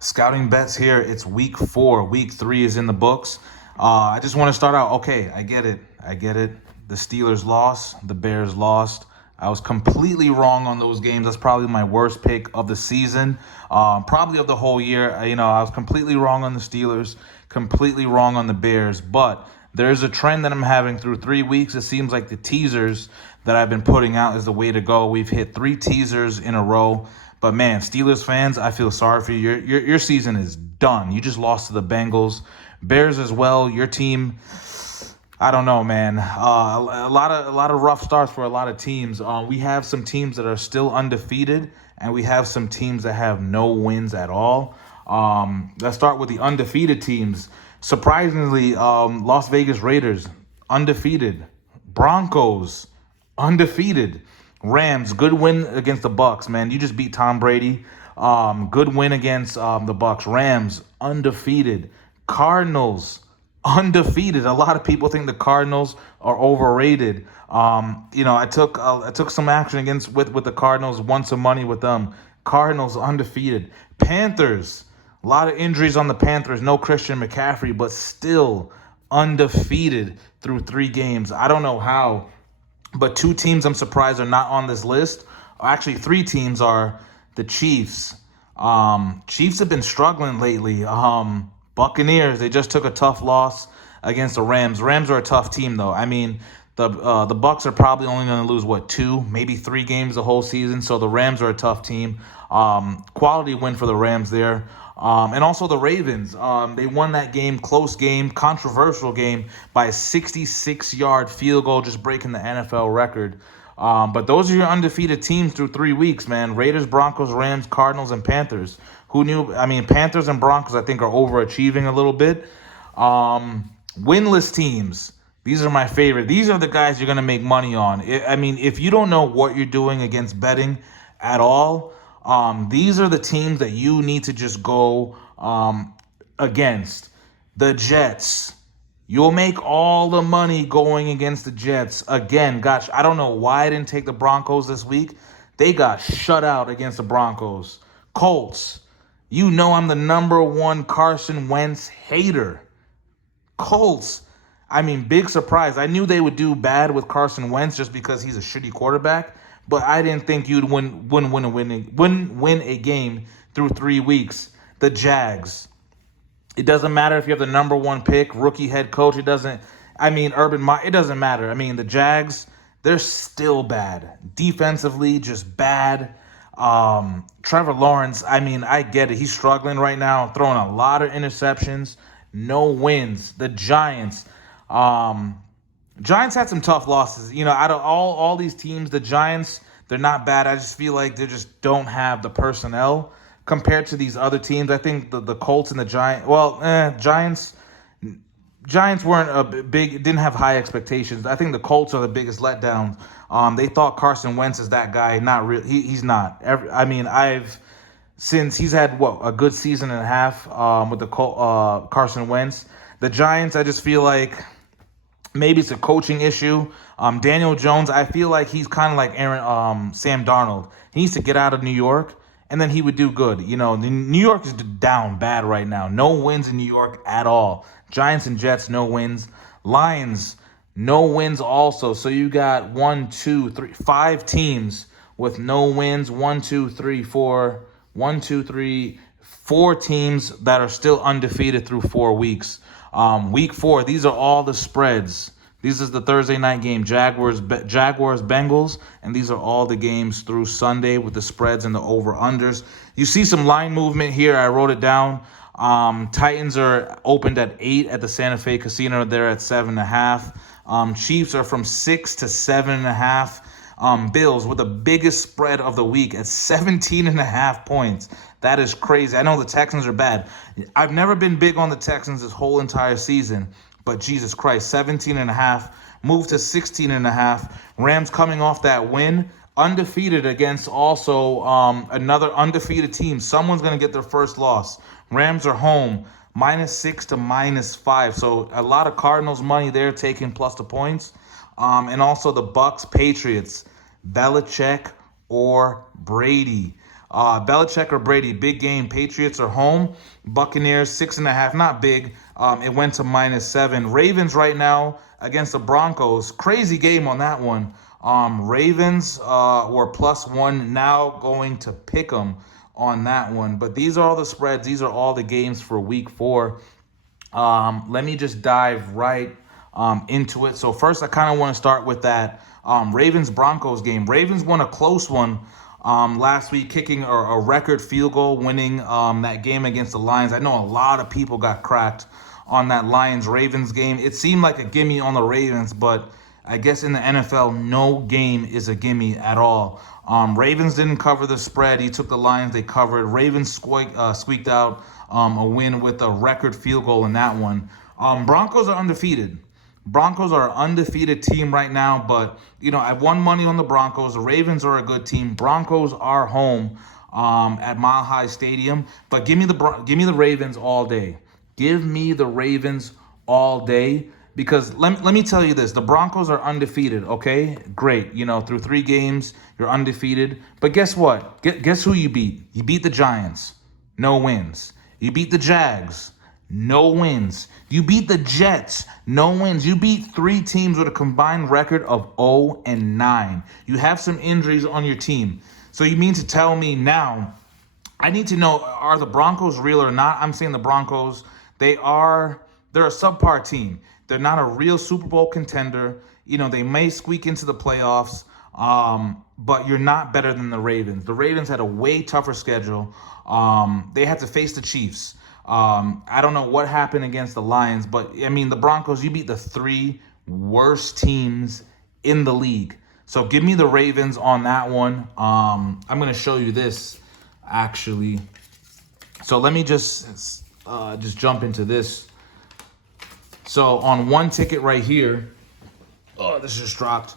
Scouting bets here. It's week 4. Week 3 is in the books. I just want to start out. Okay, I get it. The Steelers lost. The Bears lost. I was completely wrong on those games. That's probably my worst pick of the season, probably of the whole year. I was completely wrong on the Steelers, completely wrong on the Bears. But there's a trend that I'm having through 3 weeks. It seems like the teasers that I've been putting out is the way to go. We've hit 3 teasers in a row. But man, Steelers fans, I feel sorry for you. Your season is done. You just lost to the Bengals. Bears as well. Your team, I don't know, man. A lot of rough starts for a lot of teams. We have some teams that are still undefeated, and we have some teams that have no wins at all. Let's start with the undefeated teams. Surprisingly, Las Vegas Raiders, undefeated. Broncos, undefeated. Rams, good win against the Bucks, man. You just beat Tom Brady. Good win against the Bucks. Rams, undefeated. Cardinals, undefeated. A lot of people think the Cardinals are overrated. I took some action with the Cardinals, won some money with them. Cardinals, undefeated. Panthers, a lot of injuries on the Panthers. No Christian McCaffrey, but still undefeated through 3 games. I don't know how. But 2 teams I'm surprised are not on this list. Actually, 3 teams are the Chiefs. Chiefs have been struggling lately. Buccaneers, they just took a tough loss against the Rams. Rams are a tough team, though. I mean, the Bucs are probably only going to lose, 2, maybe 3 games the whole season. So the Rams are a tough team. Quality win for the Rams there. And also the Ravens. They won that game, close game, controversial game by a 66-yard field goal, just breaking the NFL record. But those are your undefeated teams through 3 weeks, man. Raiders, Broncos, Rams, Cardinals, and Panthers. Who knew? I mean, Panthers and Broncos, I think, are overachieving a little bit. Winless teams. These are my favorite. These are the guys you're going to make money on. I mean, if you don't know what you're doing against betting at all, these are the teams that you need to just go against. The Jets. You'll make all the money going against the Jets. Again, gosh, I don't know why I didn't take the Broncos this week. They got shut out against the Broncos. Colts. You know I'm the number 1 Carson Wentz hater. Colts. I mean, big surprise. I knew they would do bad with Carson Wentz just because he's a shitty quarterback. But I didn't think you'd win a game through 3 weeks. The Jags. It doesn't matter if you have the number 1 pick, rookie head coach. It doesn't matter. I mean, the Jags, they're still bad. Defensively, just bad. Trevor Lawrence, I mean, I get it. He's struggling right now, throwing a lot of interceptions. No wins. The Giants. Giants had some tough losses. Out of all these teams, the Giants, they're not bad. I just feel like they just don't have the personnel compared to these other teams. I think the Colts and the Giants weren't didn't have high expectations. I think the Colts are the biggest letdowns. They thought Carson Wentz is that guy. Not really. He's not. Since he's had a good season and a half with the Carson Wentz. The Giants, I just feel like maybe it's a coaching issue. Daniel Jones, I feel like he's kind of like Sam Darnold. He needs to get out of New York, and then he would do good. New York is down bad right now. No wins in New York at all. Giants and Jets, no wins. Lions, no wins also. So you got 5 teams with no wins. 4 teams that are still undefeated through 4 weeks. Week 4, these are all the spreads. This is the Thursday night game, Jaguars, Bengals, and these are all the games through Sunday with the spreads and the over-unders. You see some line movement here. I wrote it down. Titans are opened at 8 at the Santa Fe Casino. They're at 7.5. Chiefs are from 6 to 7.5. Bills with the biggest spread of the week at 17.5 points. That is crazy. I know the Texans are bad. I've never been big on the Texans this whole entire season, but Jesus Christ, 17.5, moved to 16.5. Rams coming off that win, undefeated against also another undefeated team. Someone's going to get their first loss. Rams are home, -6 to -5. So a lot of Cardinals money there taking plus the points. And also the Bucks, Patriots, Belichick or Brady. Belichick or Brady, big game. Patriots are home. Buccaneers 6.5, not big. It went to -7. Ravens right now against the Broncos. Crazy game on that one. Ravens were +1, now going to pick them on that one. But these are all the spreads. These are all the games for week 4. Let me just dive right into it. So first, I kind of want to start with that Ravens-Broncos game. Ravens won a close one last week, kicking a record field goal, winning that game against the Lions. I know a lot of people got cracked on that Lions-Ravens game. It seemed like a gimme on the Ravens, but I guess in the NFL, no game is a gimme at all. Ravens didn't cover the spread. He took the Lions. They covered. Ravens squeaked out a win with a record field goal in that one. Broncos are undefeated. Broncos are an undefeated team right now, but, I won money on the Broncos. The Ravens are a good team. Broncos are home at Mile High Stadium, but give me the Ravens all day. Give me the Ravens all day. Because let me tell you this, the Broncos are undefeated, okay? Great, through 3 games, you're undefeated. But guess what? Guess who you beat? You beat the Giants, no wins. You beat the Jags, no wins. You beat the Jets, no wins. You beat 3 teams with a combined record of 0-9. You have some injuries on your team. So you mean to tell me now, I need to know, are the Broncos real or not? I'm saying the Broncos, they're a subpar team. They're not a real Super Bowl contender. They may squeak into the playoffs, but you're not better than the Ravens. The Ravens had a way tougher schedule. They had to face the Chiefs. I don't know what happened against the Lions, but, the Broncos, you beat the 3 worst teams in the league. So give me the Ravens on that one. I'm going to show you this, actually. So let me just jump into this. So on one ticket right here, this just dropped.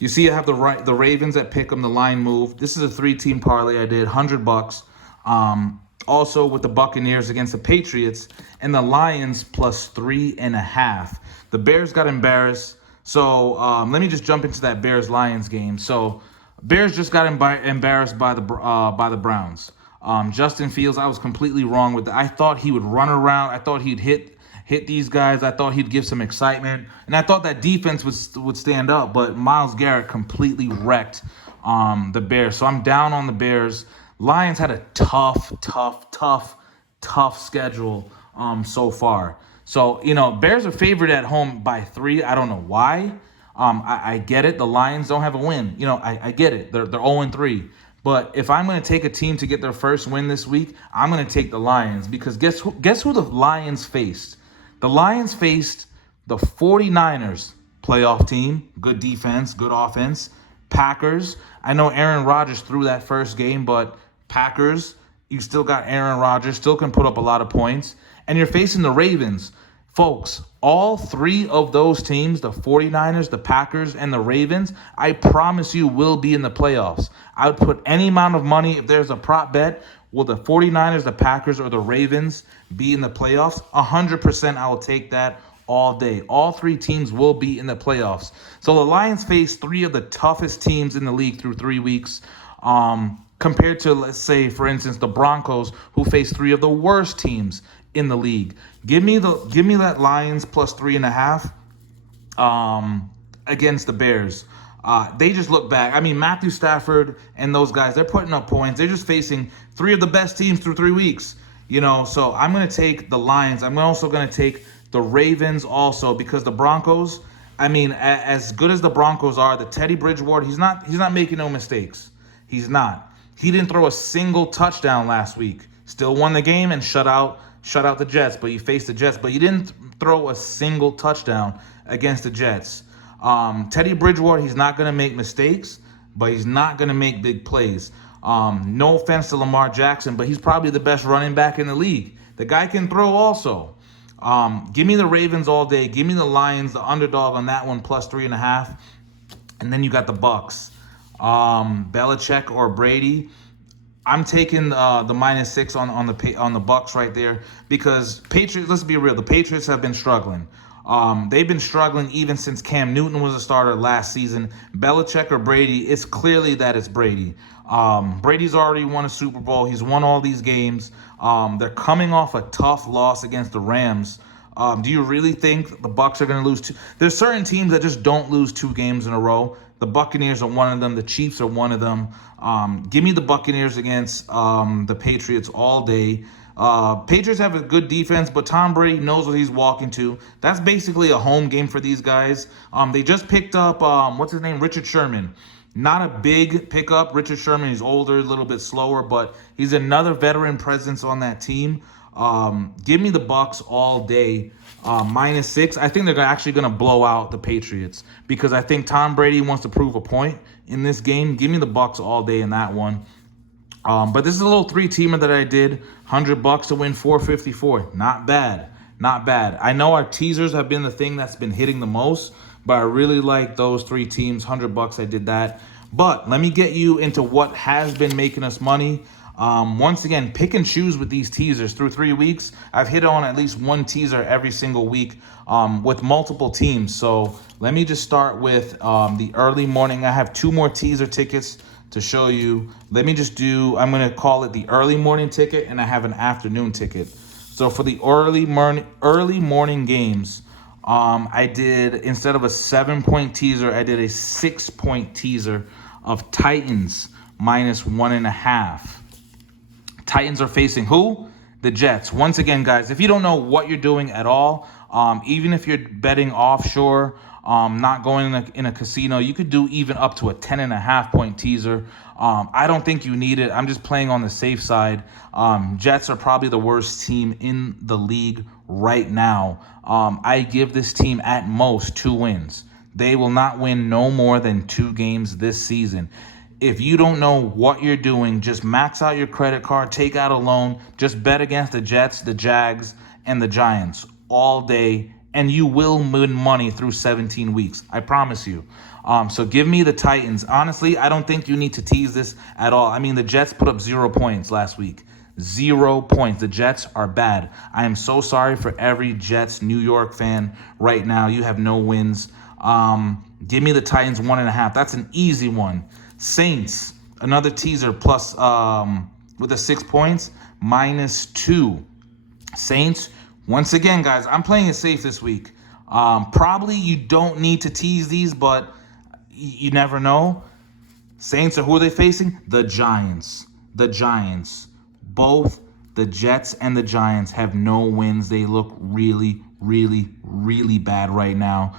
You see, I have the Ravens at pick'em, the line move. This is a 3-team parlay I did, $100. Also with the Buccaneers against the Patriots and the Lions +3.5. The Bears got embarrassed. So let me just jump into that Bears-Lions game. So Bears just got embarrassed by the Browns. Justin Fields, I was completely wrong with that. I thought he would run around. I thought he'd hit these guys. I thought he'd give some excitement. And I thought that defense would stand up. But Myles Garrett completely wrecked the Bears. So I'm down on the Bears. Lions had a tough schedule so far. So, Bears are favored at home by 3. I don't know why. I get it. The Lions don't have a win. I get it. They're 0-3. But if I'm going to take a team to get their first win this week, I'm going to take the Lions. Because guess who the Lions faced? The Lions faced the 49ers, playoff team, good defense, good offense. Packers, I know Aaron Rodgers threw that first game, but Packers, you still got Aaron Rodgers, still can put up a lot of points. And you're facing the Ravens. Folks, all 3 of those teams, the 49ers, the Packers, and the Ravens, I promise you will be in the playoffs. I would put any amount of money, if there's a prop bet, will the 49ers, the Packers, or the Ravens be in the playoffs? 100% I will take that all day. All 3 teams will be in the playoffs. So the Lions face 3 of the toughest teams in the league through 3 weeks. Compared to, let's say, for instance, the Broncos, who face 3 of the worst teams in the league. Give me that Lions +3.5 against the Bears. They just look back. Matthew Stafford and those guys, they're putting up points. They're just facing 3 of the best teams through 3 weeks. So I'm going to take the Lions. I'm also going to take the Ravens also, because the Broncos, as good as the Broncos are, the Teddy Bridgewater, he's not making no mistakes. He's not. He didn't throw a single touchdown last week. Still won the game and shut out the Jets, but you faced the Jets. But you didn't throw a single touchdown against the Jets. Teddy Bridgewater, he's not going to make mistakes, but he's not going to make big plays. No offense to Lamar Jackson, but he's probably the best running back in the league. The guy can throw also. Give me the Ravens all day. Give me the Lions, the underdog on that one, +3.5. And then you got the Bucks. Belichick or Brady. I'm taking the -6 on the Bucks right there, because Patriots, let's be real, the Patriots have been struggling. They've been struggling even since Cam Newton was a starter last season. Belichick or Brady, it's clearly that it's Brady. Brady's already won a Super Bowl. He's won all these games. They're coming off a tough loss against the Rams. Do you really think the Bucs are going to lose two? There's certain teams that just don't lose 2 games in a row. The Buccaneers are one of them. The Chiefs are one of them. Give me the Buccaneers against the Patriots all day. Patriots have a good defense, but Tom Brady knows what he's walking to. That's basically a home game for these guys. They just picked up, what's his name? Richard Sherman. Not a big pickup. Richard Sherman, he's older, a little bit slower, but he's another veteran presence on that team. Give me the Bucs all day. -6. I think they're actually going to blow out the Patriots because I think Tom Brady wants to prove a point in this game. Give me the Bucs all day in that one. But this is a little 3-teamer that I did. $100 to win $454. Not bad. Not bad. I know our teasers have been the thing that's been hitting the most, but I really like those 3 teams. $100 I did that. But let me get you into what has been making us money. Once again, pick and choose with these teasers. Through 3 weeks, I've hit on at least one teaser every single week with multiple teams. So let me just start with the early morning. I have 2 more teaser tickets to show you. Let me just do, I'm going to call it the early morning ticket, and I have an afternoon ticket. So for the early morning games, I did, instead of a 7-point teaser, I did a 6-point teaser of Titans -1.5. Titans are facing who? The Jets. Once again, guys, if you don't know what you're doing at all, even if you're betting offshore, not going in a casino, you could do even up to a 10.5-point teaser. I don't think you need it. I'm just playing on the safe side. Jets are probably the worst team in the league right now. I give this team at most 2 wins. They will not win no more than 2 games this season. If you don't know what you're doing, just max out your credit card, take out a loan, just bet against the Jets, the Jags, and the Giants all day, and you will win money through 17 weeks. I promise you. So give me the Titans. Honestly, I don't think you need to tease this at all. I mean, the Jets put up 0 points last week. 0 points. The Jets are bad. I am so sorry for every Jets New York fan right now. You have no wins. Give me the Titans 1.5. That's an easy one. Saints, another teaser plus with a 6 points, -2. Saints, once again, guys, I'm playing it safe this week. Probably you don't need to tease these, but you never know. Saints are who are they facing? The Giants. The Giants. Both the Jets and the Giants have no wins. They look really, really, really bad right now.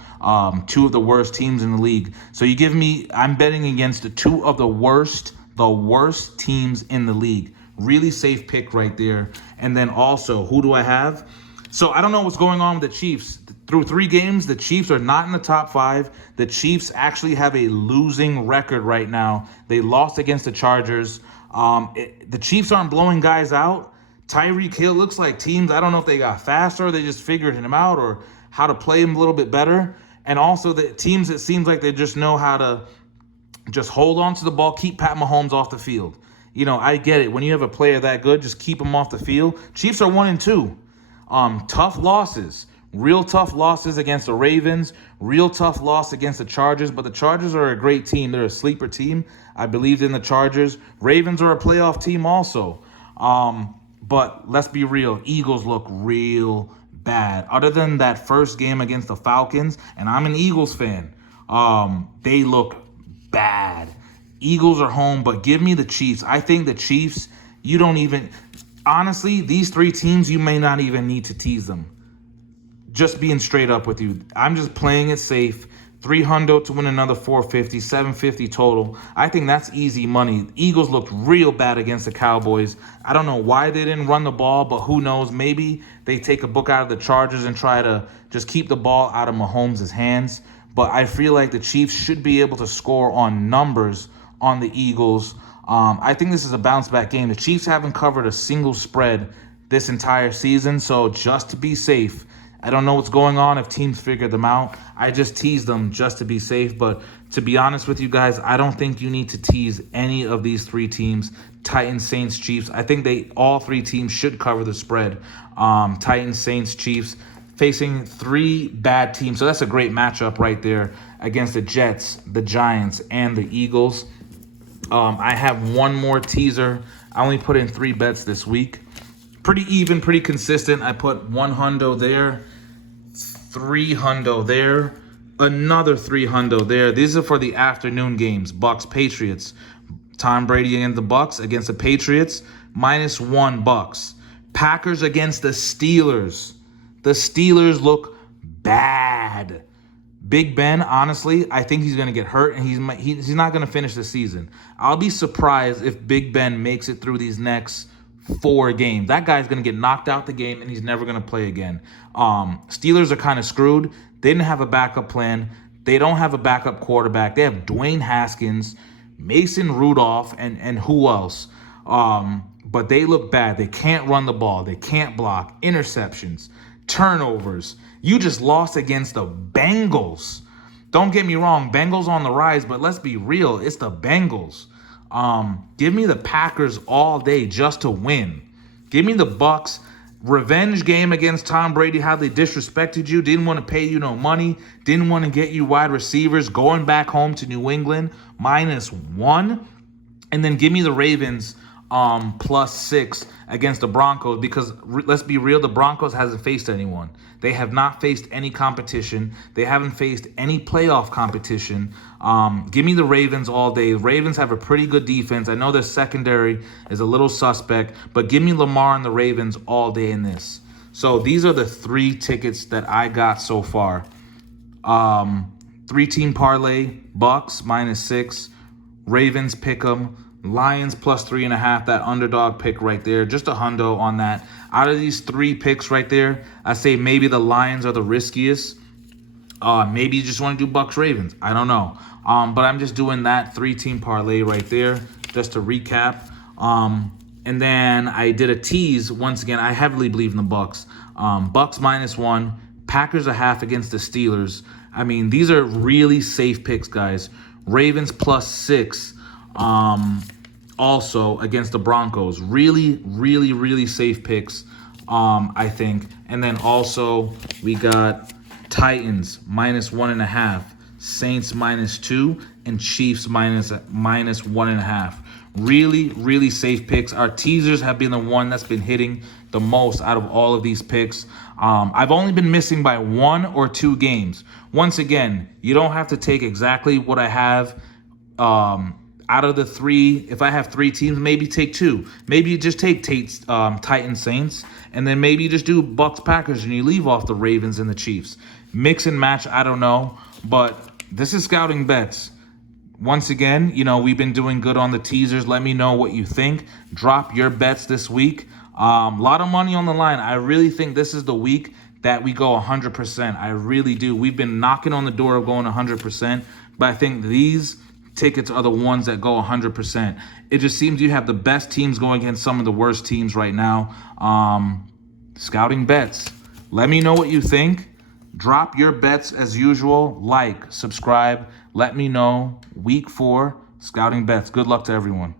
2 of the worst teams in the league. So you give me, I'm betting against the 2 of the worst teams in the league. Really safe pick right there. And then also, who do I have? So I don't know what's going on with the Chiefs. Through 3 games, the Chiefs are not in the top 5. The Chiefs actually have a losing record right now. They lost against the Chargers. The Chiefs aren't blowing guys out. Tyreek Hill looks like teams, I don't know if they got faster or they just figured him out or how to play him a little bit better. And also the teams, it seems like they just know how to just hold on to the ball, keep Pat Mahomes off the field. You know, I get it. When you have a player that good, just keep him off the field. Chiefs are 1-2. Tough losses. Real tough losses against the Ravens. Real tough loss against the Chargers. But the Chargers are a great team. They're a sleeper team. I believed in the Chargers. Ravens are a playoff team also. But let's be real. Eagles look real bad. Other than that first game against the Falcons, and I'm an Eagles fan, they look bad. Eagles are home, but give me the Chiefs. I think the Chiefs, you don't even... Honestly, these 3 teams, you may not even need to tease them. Just being straight up with you. I'm just playing it safe. $300 to win another $450, $750 total. I think that's easy money. Eagles looked real bad against the Cowboys. I don't know why they didn't run the ball, but who knows? Maybe they take a book out of the Chargers and try to just keep the ball out of Mahomes' hands. But I feel like the Chiefs should be able to score on numbers on the Eagles. I think this is a bounce-back game. The Chiefs haven't covered a single spread this entire season, so just to be safe, I don't know what's going on if teams figure them out. I just tease them just to be safe. But to be honest with you guys, I don't think you need to tease any of these 3 teams. Titans, Saints, Chiefs. I think all 3 teams should cover the spread. Titans, Saints, Chiefs. facing 3 bad teams. So that's a great matchup right there against the Jets, the Giants, and the Eagles. I have one more teaser. I only put in 3 bets this week. Pretty even, pretty consistent. I put 1 hundo there, 3 hundo there, another 3 hundo there. These are for the afternoon games. Bucks, Patriots. Tom Brady and the Bucks against the Patriots, -1 Bucks. Packers against the Steelers. The Steelers look bad. Big Ben, honestly, I think he's going to get hurt, and he's not going to finish the season. I'll be surprised if Big Ben makes it through these next 4 games. That guy's going to get knocked out the game, and he's never going to play again. Steelers are kind of screwed. They didn't have a backup plan. They don't have a backup quarterback. They have Dwayne Haskins, Mason Rudolph, and who else? But they look bad. They can't run the ball. They can't block. Interceptions, turnovers. You just lost against the Bengals. Don't get me wrong, Bengals on the rise, but let's be real. It's the Bengals. Give me the Packers all day just to win. Give me the Bucks. Revenge game against Tom Brady, how they disrespected you, didn't want to pay you no money, didn't want to get you wide receivers, going back home to New England, -1. And then give me the Ravens +6 against the Broncos, because let's be real, the Broncos hasn't faced anyone. They have not faced any competition. They haven't faced any playoff competition. Give me the Ravens all day. Ravens have a pretty good defense. I know their secondary is a little suspect, but give me Lamar and the Ravens all day in this. So these are the 3 tickets that I got so far. 3-team parlay, Bucks -6, Ravens pick'em, Lions +3.5, that underdog pick right there. Just a hundo on that. Out of these 3 picks right there, I say maybe the Lions are the riskiest. Maybe you just want to do Bucks Ravens. I don't know. But I'm just doing that 3-team parlay right there, just to recap. And then I did a tease. Once again, I heavily believe in the Bucks. Bucks -1, Packers 0.5 against the Steelers. I mean, these are really safe picks, guys. Ravens +6. Also against the Broncos. Really, really, really safe picks, I think. And then also we got Titans -1.5, Saints -2, and Chiefs -1.5. Really, really safe picks. Our teasers have been the one that's been hitting the most out of all of these picks. I've only been missing by 1 or 2 games. Once again, you don't have to take exactly what I have. Out of the 3, if I have 3 teams, maybe take 2. Maybe you just take Titans, Saints, and then maybe you just do Bucks, Packers, and you leave off the Ravens and the Chiefs. Mix and match, I don't know. But this is Scouting Bets. Once again, we've been doing good on the teasers. Let me know what you think. Drop your bets this week. A lot of money on the line. I really think this is the week that we go 100%. I really do. We've been knocking on the door of going 100%, but I think these tickets are the ones that go 100%. It just seems you have the best teams going against some of the worst teams right now. Scouting Bets. Let me know what you think. Drop your bets as usual. Like, subscribe. Let me know. Week 4, Scouting Bets. Good luck to everyone.